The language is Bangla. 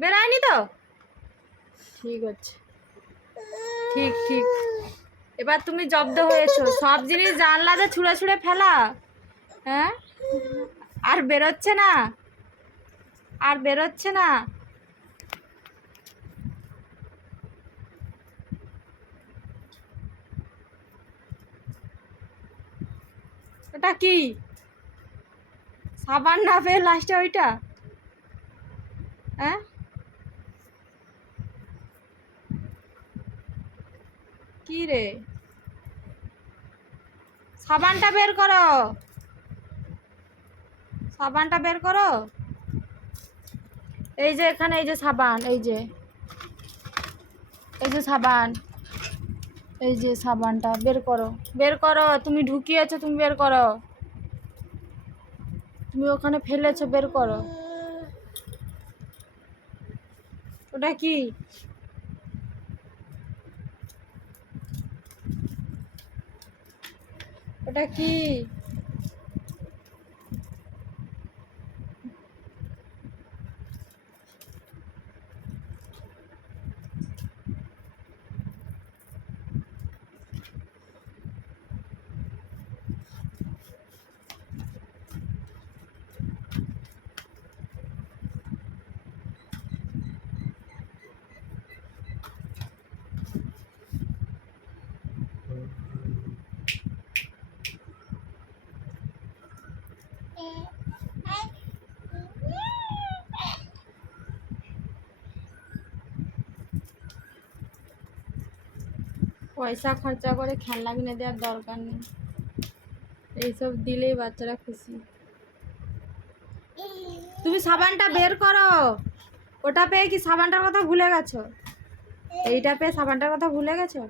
বেরায়নি তো? ঠিক আছে, ঠিক ঠিক। এবার তুমি জব্দ হয়েছো। সব জিনিস জানলাতে ছুঁড়ে ছুঁড়ে ফেলা। হ্যাঁ, আর বেরোচ্ছে না, আর বেরোচ্ছে না। ওটা কি? সাবান না পেয়ে লাস্টে ওইটা? হ্যাঁ, কি রে? সাবানটা বের করো, সাবানটা বের করো। এই যে এখানে, এই যে সাবান, এই যে, এই যে সাবান, এই যে সাবানটা বের করো, বের করো। তুমি ঢুকিয়েছো, তুমি বের করো। তুমি ওখানে ফেলেছো, বের করো। ওটা কি? ওটা কি? পয়সা খরচা করে খেলনা কিনে দেওয়ার দরকার নেই, এইসব দিলেই বাচ্চারা খুশি। তুমি সাবানটা বের করো। ওটা পেয়ে কি সাবানটার কথা ভুলে গেছো? এইটা পেয়ে সাবানটার কথা ভুলে গেছো?